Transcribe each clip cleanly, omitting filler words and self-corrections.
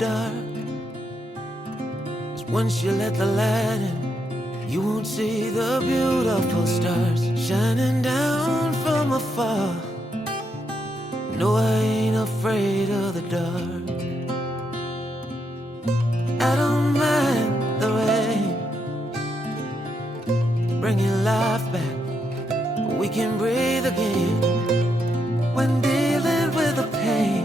dark. 'Cause once you let the light in, you won't see the beautiful stars shining down from afar. No, I ain't afraid of the dark. I don't mind the rain, bringing life back. We can breathe again when dealing with the pain.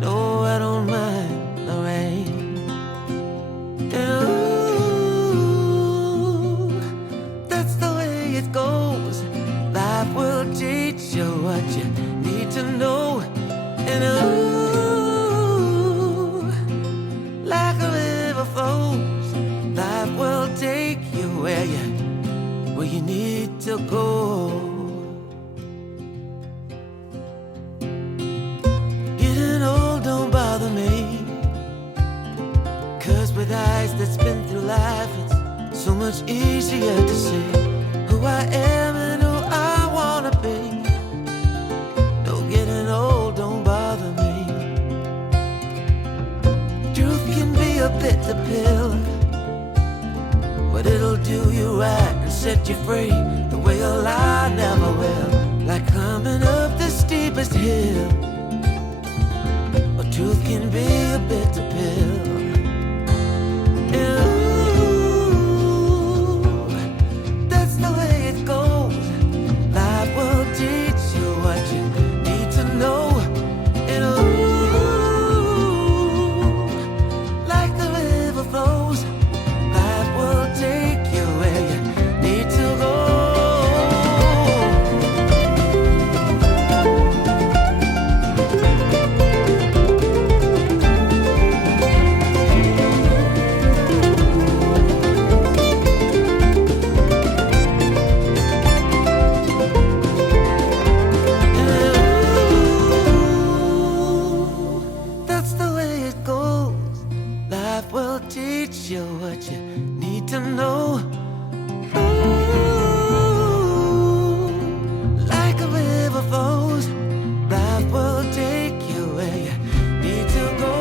No, I don't mind the rain. And ooh, that's the way it goes. Life will teach you what you need to know. And ooh, like a river flows, life will take you where you need to go. Getting old don't bother me, 'cause with eyes that's been through life, it's so much easier to see who I am and who I wanna be. No, getting old don't bother me. Truth can be a bitter pill, but it'll do you right and set you free the way a lie never will. Like climbing up the steepest hill, but truth can be a bitter pill. And ooh, that's the way it goes. Life will teach you what you need to know. And ooh, like the river flows, life will take you where you need to go. That's the way it goes. Life will teach you what you need to know. Ooh, like a river flows, life will take you where you need to go.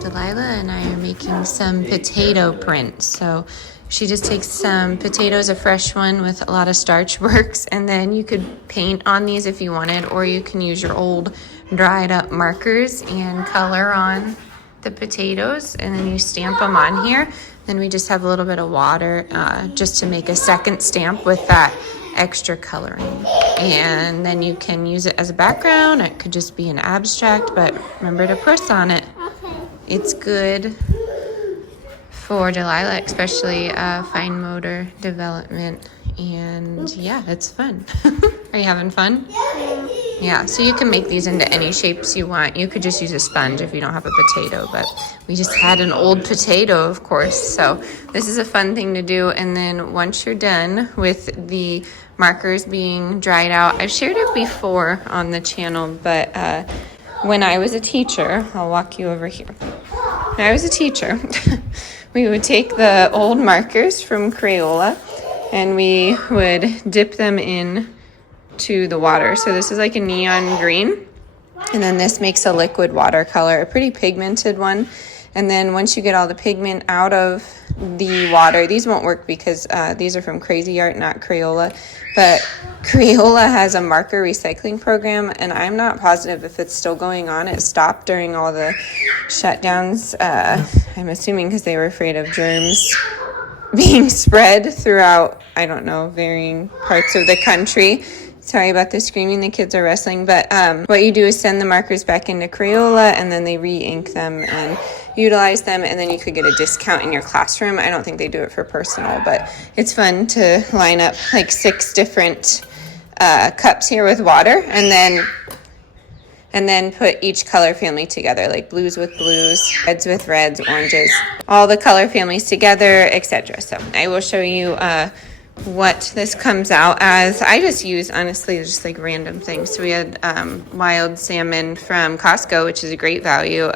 Delilah and I are making some potato prints. So she just takes some potatoes, a fresh one with a lot of starch works, and then you could paint on these if you wanted, or you can use your old dried up markers and color on the potatoes, and then you stamp them on here. Then we just have a little bit of water just to make a second stamp with that extra coloring. And then you can use it as a background. It could just be an abstract, but remember to press on it. It's good for Delilah, especially fine motor development. And yeah, it's fun. Are you having fun? Yeah, so you can make these into any shapes you want. You could just use a sponge if you don't have a potato, but we just had an old potato, of course. So this is a fun thing to do. And then once you're done with the markers being dried out, I've shared it before on the channel, but when I was a teacher, I'll walk you over here. When I was a teacher, we would take the old markers from Crayola and we would dip them in to the water. So this is like a neon green, and then this makes a liquid watercolor, a pretty pigmented one. And then once you get all the pigment out of the water, these won't work because these are from Crazy Art, not Crayola, but Crayola has a marker recycling program, and I'm not positive if it's still going on. It stopped during all the shutdowns, I'm assuming because they were afraid of germs being spread throughout, I don't know, varying parts of the country. Sorry about the screaming, the kids are wrestling. But what you do is send the markers back into Crayola, and then they re-ink them and utilize them, and then you could get a discount in your classroom. I don't think they do it for personal, but it's fun to line up like 6 different cups here with water, and then put each color family together, like blues with blues, reds with reds, oranges, all the color families together, etc. So I will show you what this comes out as. I just use, honestly, just like random things. So we had wild salmon from Costco, which is a great value.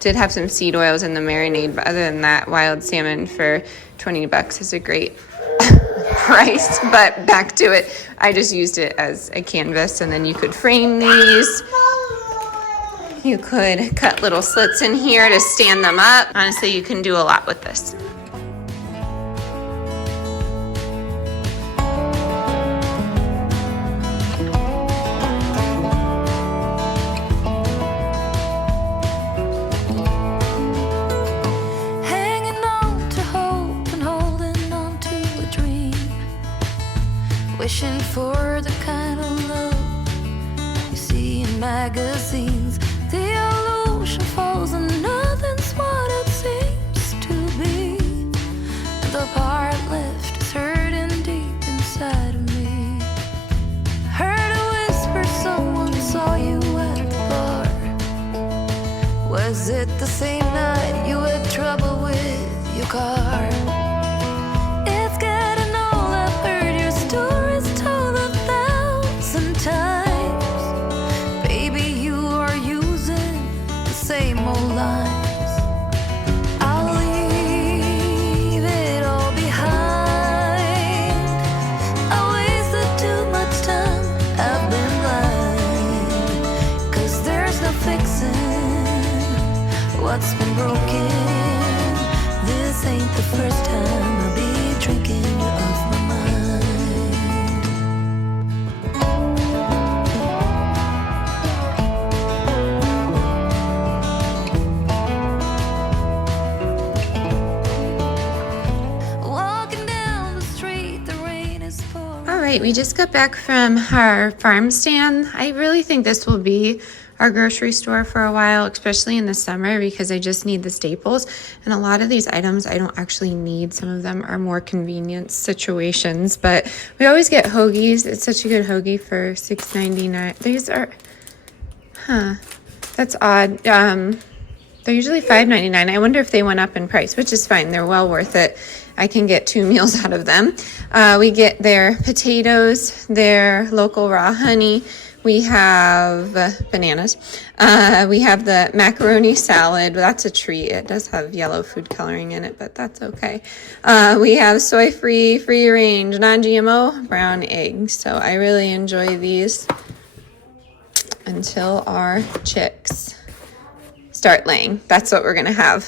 Did have some seed oils in the marinade, but other than that, wild salmon for $20 is a great price. But back to it, I just used it as a canvas, and then you could frame these You could cut little slits in here to stand them up. Honestly, you can do a lot with this. Wishing for the kind of love you see in magazines. The illusion falls and nothing's what it seems to be. The part left is hurting deep inside of me. Heard a whisper, someone saw you at the bar. Was it the same night you had trouble with your car? It's getting old, I've heard your story told 1,000 times. Baby, you are using the same old lines. I'll leave it all behind. I wasted too much time, I've been blind. 'Cause there's no fixing what's been broken. This ain't the first time I'll be drinking you off my mind. We just got back from our farm stand. I really think this will be our grocery store for a while, especially in the summer, because I just need the staples. And a lot of these items I don't actually need. Some of them are more convenience situations, but we always get hoagies. It's such a good hoagie for $6.99. These are, that's odd. They're usually $5.99. I wonder if they went up in price, which is fine. They're well worth it. I can get 2 meals out of them. We get their potatoes, their local raw honey. We have bananas. We have the macaroni salad. That's a treat. It does have yellow food coloring in it, but that's okay. We have soy-free, free-range, non-GMO brown eggs. So I really enjoy these until our chicks start laying. That's what we're gonna have.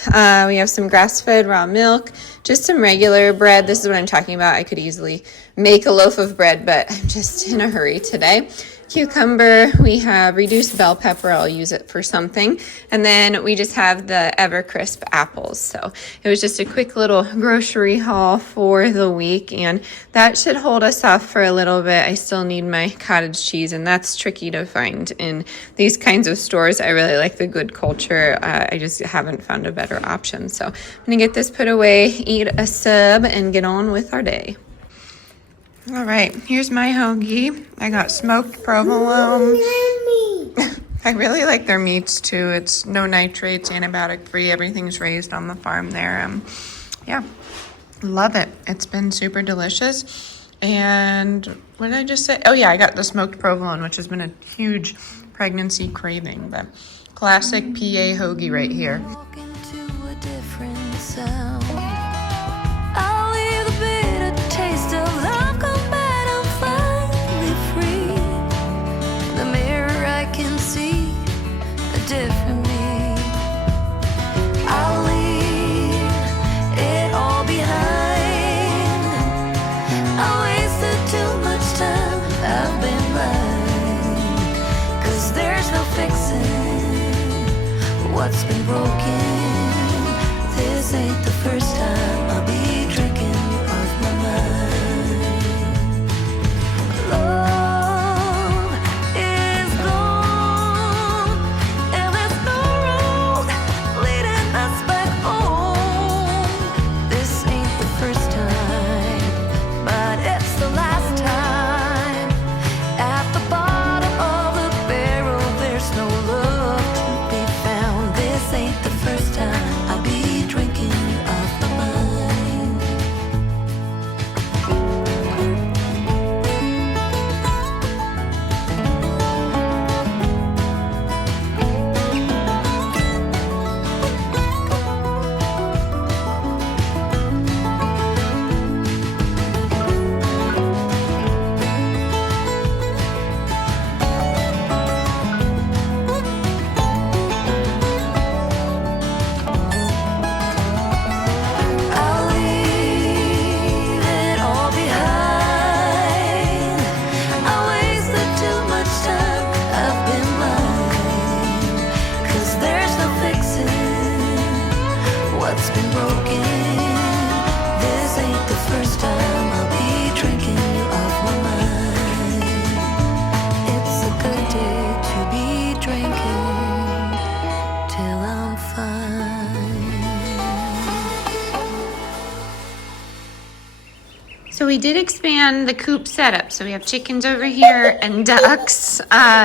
We have some grass-fed raw milk, just some regular bread. This is what I'm talking about. I could easily make a loaf of bread, but I'm just in a hurry today. Cucumber, we have reduced bell pepper. I'll use it for something. And then we just have the Evercrisp apples. So it was just a quick little grocery haul for the week, and that should hold us off for a little bit. I still need my cottage cheese, and that's tricky to find in these kinds of stores. I really like the Good Culture. I just haven't found a better option. So I'm gonna get this put away, eat a sub, and get on with our day. All right, here's my hoagie. I got smoked provolone. I really like their meats too. It's no nitrates, antibiotic free. Everything's raised on the farm there. Yeah, love it. It's been super delicious. And what did I just say? Oh yeah, I got the smoked provolone, which has been a huge pregnancy craving. The classic PA hoagie right here. What's been broken? This ain't the first time I'll be drinking you off my mind. Love is gone, and there's no road leading us back home. This ain't the first time, but it's the last time. At the bottom of the barrel, there's no love to be found. This ain't the first time I'll be drinking you off my mind. So we did expand the coop setup. So we have chickens over here and ducks.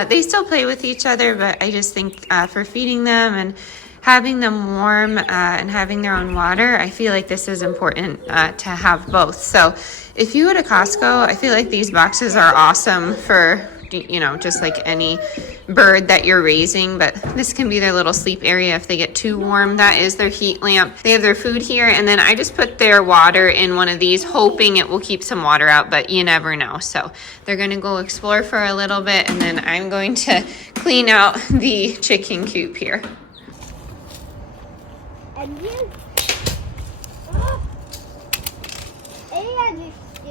They still play with each other, but I just think for feeding them and having them warm and having their own water, I feel like this is important to have both. So if you go to Costco, I feel like these boxes are awesome for, you know, just like any bird that you're raising, but this can be their little sleep area if they get too warm. That is their heat lamp. They have their food here, and then I just put their water in one of these, hoping it will keep some water out, but you never know. So they're gonna go explore for a little bit, and then I'm going to clean out the chicken coop here.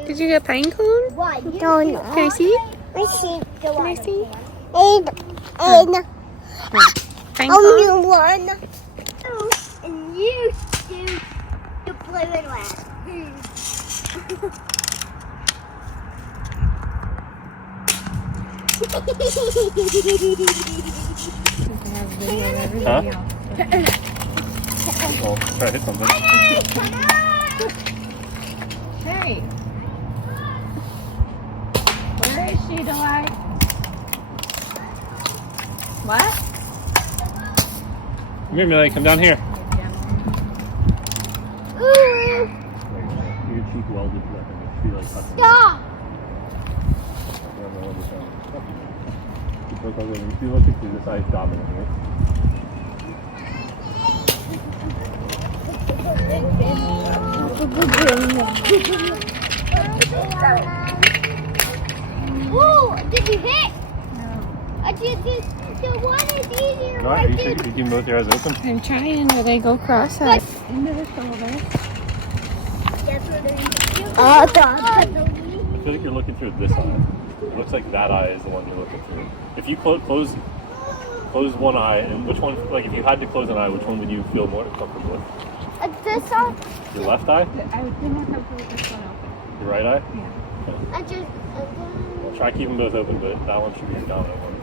Did you get pine cone? No. Can I see? I see. Can I see? Pine cone? Only one. And you do the blue and red. Huh? Oh, try to hit something. Hey. Where is she, Delight? What? Come here, Millie. Come down here. Ooh, Your cheek welded to that thing. It feel like touching. stop. If you look at this eye dominantly. Ooh, did you hit? No. I just the one is easier. No, are you sure you keep both your eyes open? I'm trying, but they go cross-eyed. Into the shoulder. Oh, I feel like you're looking through this eye. It looks like that eye is the one you're looking through. If you close one eye, and which one, like if you had to close an eye, which one would you feel more comfortable with? this one. Your left eye? I would feel more comfortable with this one open. Your right eye? Yeah. Okay. I just. Well, try keeping both open, but that one should be your dominant one.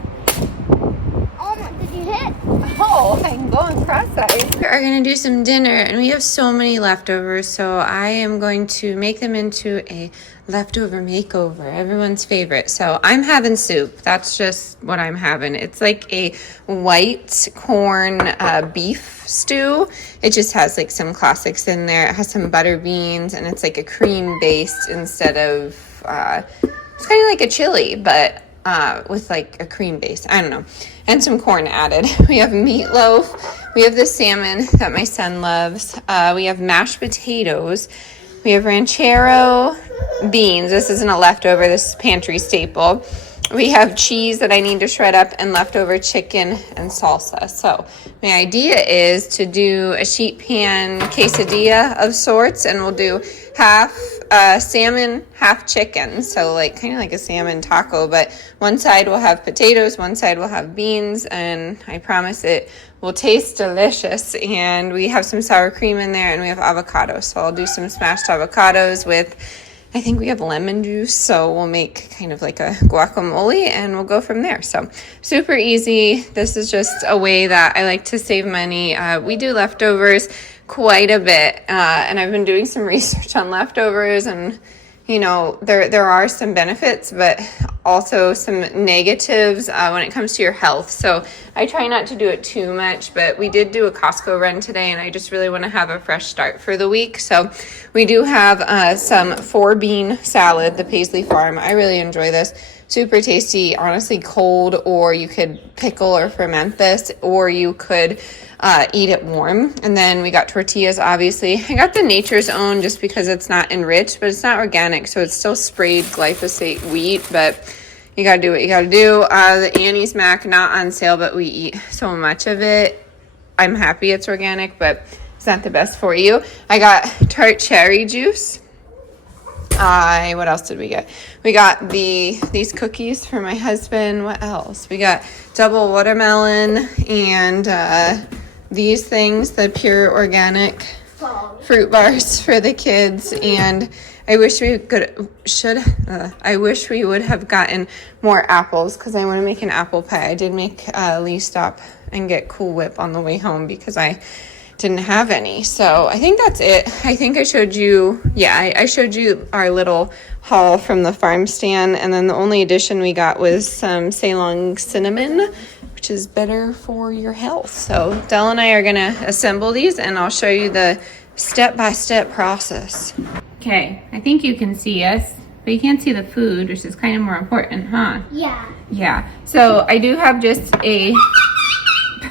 Oh, did you hit? Oh, I'm going cross-eyed. We are going to do some dinner, and we have so many leftovers, so I am going to make them into a leftover makeover, everyone's favorite. So I'm having soup. That's just what I'm having. It's like a white corn beef stew. It just has like some classics in there. It has some butter beans, and it's like a cream based instead of, it's kind of like a chili, but with like a cream base. I don't know. And some corn added. We have meatloaf. We have the salmon that my son loves. We have mashed potatoes. We have ranchero beans. This isn't a leftover. This is pantry staple. We have cheese that I need to shred up and leftover chicken and salsa. So my idea is to do a sheet pan quesadilla of sorts, and we'll do half salmon, half chicken. So like kind of like a salmon taco, but one side will have potatoes, one side will have beans, and I promise it will taste delicious. And we have some sour cream in there, and we have avocado. So I'll do some smashed avocados with, I think we have lemon juice, so we'll make kind of like a guacamole, and we'll go from there. So super easy. This is just a way that I like to save money. We do leftovers quite a bit, and I've been doing some research on leftovers, and you know, there are some benefits, but also some negatives when it comes to your health. So I try not to do it too much, but we did do a Costco run today, and I just really want to have a fresh start for the week. So we do have some 4-bean salad, the Paisley Farm. I really enjoy this. Super tasty, honestly cold, or you could pickle or ferment this, or you could eat it warm. And then we got tortillas, obviously. I got the Nature's Own just because it's not enriched, but it's not organic, so it's still sprayed glyphosate wheat, but you gotta do what you gotta do. The Annie's Mac, not on sale, but we eat so much of it. I'm happy it's organic, but it's not the best for you. I got tart cherry juice. What else did we get? We got these cookies for my husband. What else? We got double watermelon and these things, the pure organic fruit bars for the kids. And I wish we would have gotten more apples, because I want to make an apple pie. I did make Lee stop and get Cool Whip on the way home because I didn't have any. So I think that's it. I think I showed you, yeah, I showed you our little haul from the farm stand, and then the only addition we got was some Ceylon cinnamon, which is better for your health. So Del and I are gonna assemble these, and I'll show you the step-by-step process. Okay, I think you can see us, but you can't see the food, which is kind of more important, huh? Yeah. Yeah, so I do have just a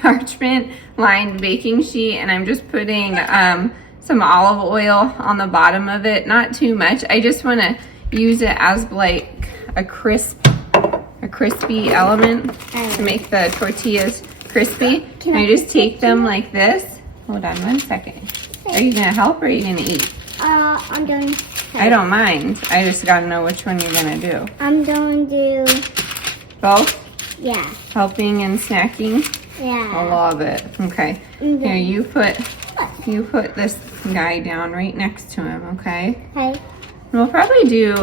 parchment lined baking sheet, and I'm just putting some olive oil on the bottom of it, not too much. I just want to use it as like a crispy element to make the tortillas crispy. And I just take them like this. Hold on one second. Are you gonna help or are you gonna eat? I'm going to... I don't mind. I just gotta know which one you're gonna do. I'm going to... Both? Yeah. Helping and snacking? Yeah. I love it. Okay. Here, you put this guy down right next to him, okay? Okay. We'll probably do,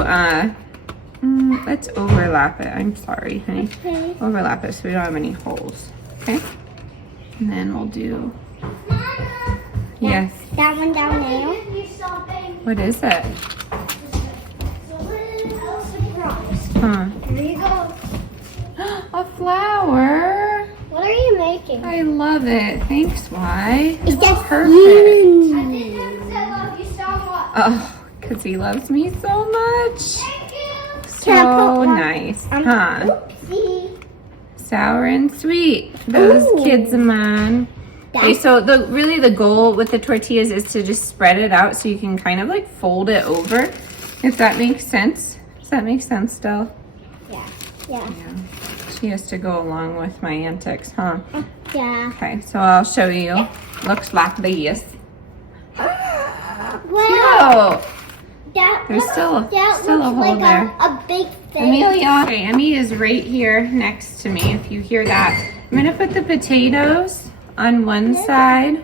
let's overlap it. I'm sorry, honey. Okay. Overlap it so we don't have any holes, okay? And then we'll do, yes. That one down there. What is it? Surprise. Huh. Here you go. A flower. What are you making? I love it. Thanks, Why? It's just perfect. I think that's I love you so much. Oh, because he loves me so much. Thank you. So nice, huh? Oopsie. Sour and sweet. Those Ooh. kids of mine. Okay, so really the goal with the tortillas is to just spread it out so you can kind of like fold it over, if that makes sense. Does that make sense, Del? Yeah. Yeah. Yeah. She has to go along with my antics, huh? Yeah. Okay, so I'll show you. Looks like this. Wow. Cute. That There's still a looks hole like there. a big thing. Amelia. Okay, Emmy is right here next to me, if you hear that. I'm gonna put the potatoes on one side,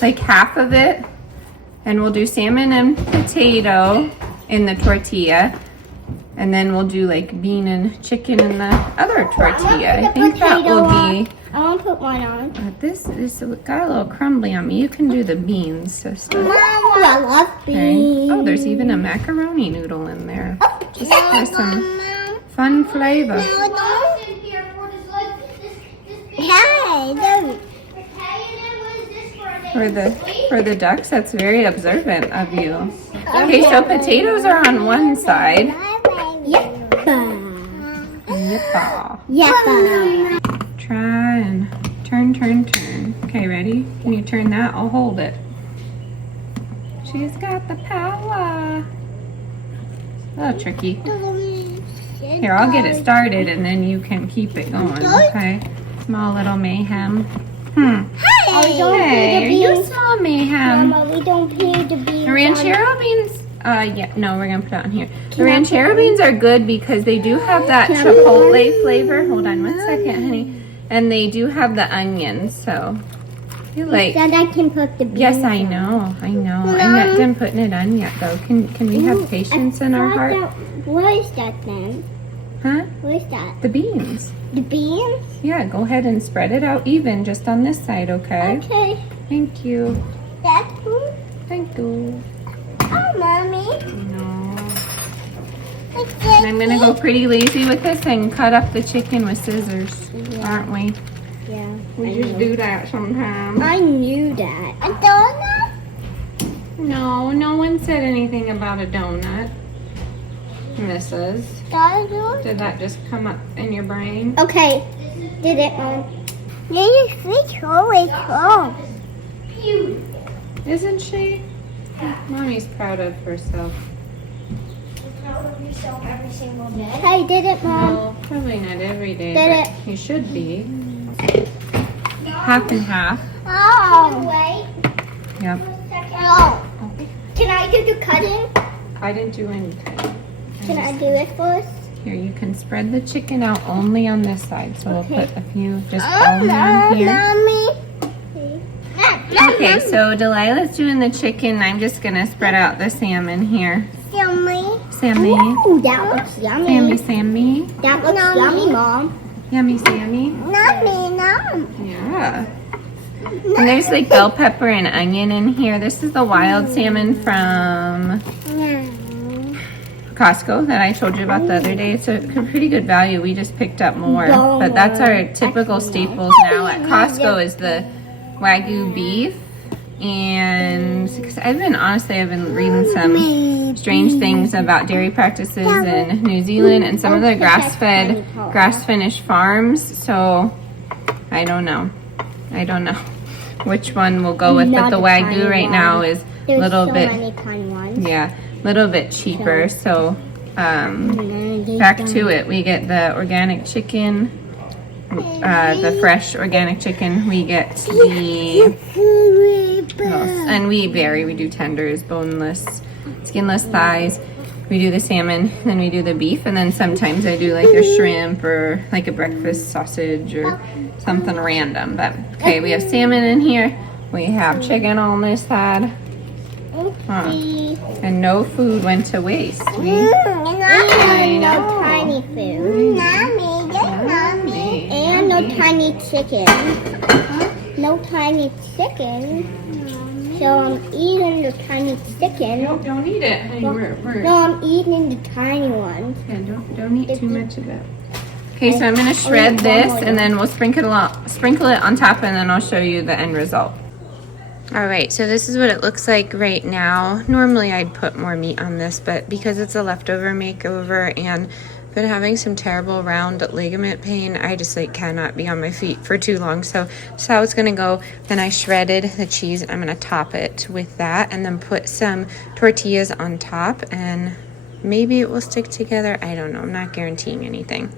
like half of it, and we'll do salmon and potato in the tortilla, and then we'll do like bean and chicken in the other tortilla. I think that will be, I want to put one on. this got a little crumbly on me. You can do the beans, sister. Mom, I love Okay. beans. Oh, there's even a macaroni noodle in there. Just for some fun flavor. Hey, look. For the ducks, that's very observant of you. Okay, so potatoes are on one side. Yippa. Yippa. Yippa. Try and turn. Okay, ready? Can you turn that? I'll hold it. She's got the power. A little tricky. Here, I'll get it started and then you can keep it going, okay? Small little mayhem. Hey, Hey, are you small mayhem? Mama, we don't pay the beans. The ranchero beans, yeah, no, we're gonna put it on here. The ranchero beans are good because they do have that chipotle flavor. Hold on one second, honey. And they do have the onions, so you like. Then I can put the beans. Yes, I know. I'm not done putting it on yet, though. Can we have patience in our heart? What is that then? Huh? What is that? The beans. The beans? Yeah, go ahead and spread it out even, just on this side, okay? Okay. Thank you. That's food. Thank you. Oh, Mommy. No. And I'm gonna go pretty lazy with this and cut up the chicken with scissors, aren't we? Yeah. We just do that sometimes. I knew that. A donut? No, no one said anything about a donut, Mrs. Donut? Did that just come up in your brain? Okay. Did it, Mom? Yeah, you switch always home. Isn't she? Mommy's proud of herself. Every single day. Hey, did it, Mom? No, probably not every day, Did but you should be. Half and half. Oh. Wait. Yep. Oh. Can I do the cutting? I didn't do anything. Can I do it first? Here, you can spread the chicken out only on this side. So we'll Okay. put a few just Oh, only on here. Mommy. Okay, so Delilah's doing the chicken. I'm just gonna spread out the salmon here. Yummy. Sammy. Ooh, that looks yummy. Sammy. That looks yummy, Mom. Yummy Sammy. Yummy, Mom. Yeah. And there's like bell pepper and onion in here. This is the wild salmon from Costco that I told you about the other day. It's a pretty good value. We just picked up more, but that's our typical staples now at Costco is the Wagyu beef. And because I've been reading some strange things about dairy practices in New Zealand and some of the grass-finished farms. So I don't know which one we'll go with, but the Wagyu right now is a little bit, little bit cheaper. So back to it, we get the organic chicken, the fresh organic chicken. We get the and we vary. We do tenders, boneless, skinless thighs. We do the salmon, then we do the beef, and then sometimes I do like a shrimp or like a breakfast sausage or something random. But okay, we have salmon in here. We have chicken on this side. And no food went to waste. No tiny food. And no tiny chicken. No tiny chicken. So I'm eating the tiny chicken. No, don't eat it. Hey, No, I'm eating the tiny one. Yeah, don't eat too much of it. Okay, so I'm gonna shred this and then we'll sprinkle it on top and then I'll show you the end result. All right, so this is what it looks like right now. Normally I'd put more meat on this, but because it's a leftover makeover and I've been having some terrible round ligament pain, I just like cannot be on my feet for too long. So that's how it's gonna go. Then I shredded the cheese. I'm gonna top it with that and then put some tortillas on top and maybe it will stick together. I don't know, I'm not guaranteeing anything.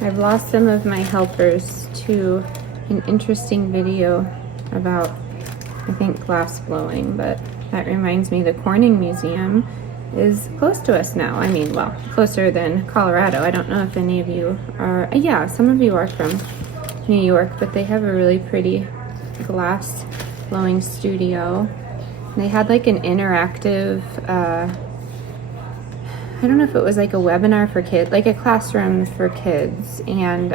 I've lost some of my helpers to an interesting video about, I think, glass blowing, but that reminds me the Corning Museum is close to us now. I mean, well, closer than Colorado. I don't know if any of you are, yeah, some of you are from New York, but they have a really pretty glass blowing studio. They had like an interactive, I don't know if it was like a webinar for kids, like a classroom for kids. And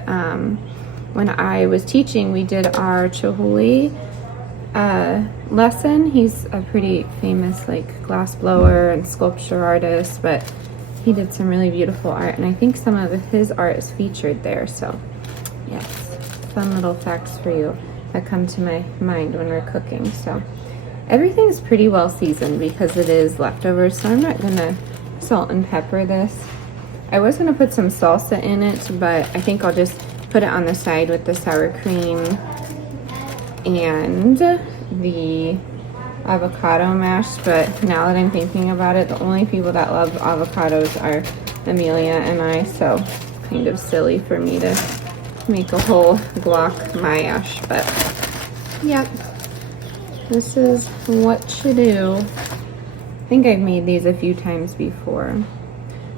when I was teaching, we did our Chihuly lesson. He's a pretty famous like glass blower and sculpture artist, but he did some really beautiful art, and I think some of his art is featured there. So yes, fun little facts for you that come to my mind when we're cooking. So everything's pretty well seasoned because it is leftovers, so I'm not gonna salt and pepper this. I was gonna put some salsa in it, but I think I'll just put it on the side with the sour cream and the avocado mash. But now that I'm thinking about it, the only people that love avocados are Amelia and I, so kind of silly for me to make a whole guac mash. But yep, this is what to do. I think I've made these a few times before.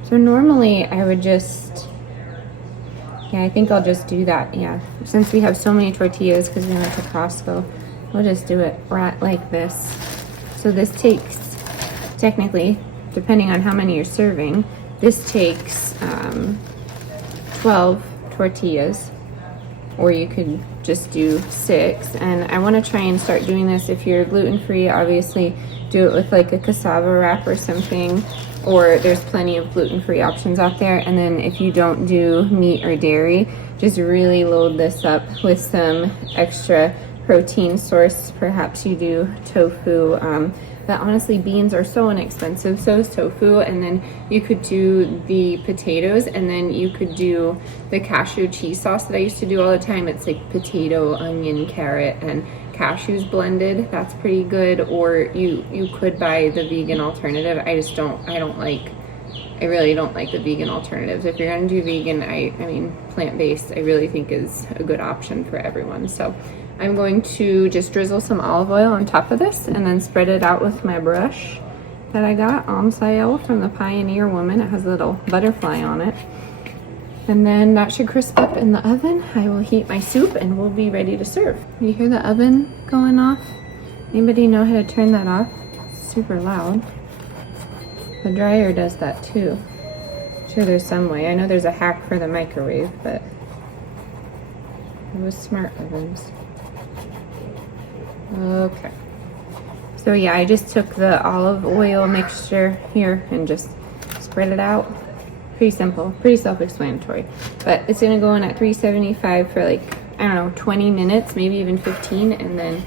So normally I would just, yeah, I think I'll just do that, yeah. Since we have so many tortillas because we went to Costco, we'll just do it right like this. So this takes, technically, depending on how many you're serving, this takes 12 tortillas, or you could just do 6. And I want to try and start doing this. If you're gluten-free, obviously do it with like a cassava wrap or something, or there's plenty of gluten-free options out there. And then if you don't do meat or dairy, just really load this up with some extra protein source. Perhaps you do tofu. But honestly, beans are so inexpensive, so is tofu. And then you could do the potatoes, and then you could do the cashew cheese sauce that I used to do all the time. It's like potato, onion, carrot, and cashews blended. That's pretty good. Or you could buy the vegan alternative. I really don't like the vegan alternatives. If you're gonna do vegan, I mean plant-based, I really think is a good option for everyone. So I'm going to just drizzle some olive oil on top of this and then spread it out with my brush that I got on sale from the Pioneer Woman. It has a little butterfly on it. And then that should crisp up in the oven. I will heat my soup and we'll be ready to serve. You hear the oven going off? Anybody know how to turn that off? It's super loud. The dryer does that too. I'm sure there's some way. I know there's a hack for the microwave, but it was smart ovens. Okay. So yeah, I just took the olive oil mixture here and just spread it out. Pretty simple, pretty self-explanatory. But it's gonna go in at 375 for like, I don't know, 20 minutes, maybe even 15, and then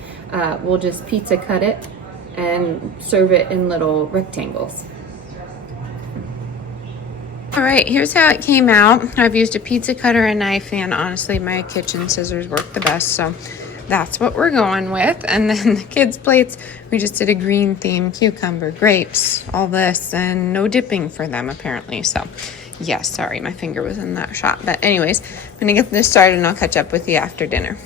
we'll just pizza cut it and serve it in little rectangles. All right, here's how it came out. I've used a pizza cutter, a knife, and honestly, my kitchen scissors work the best, so that's what we're going with. And then the kids' plates, we just did a green theme, cucumber, grapes, all this, and no dipping for them apparently. So yes, sorry, my finger was in that shot. But anyways, I'm gonna get this started and I'll catch up with you after dinner.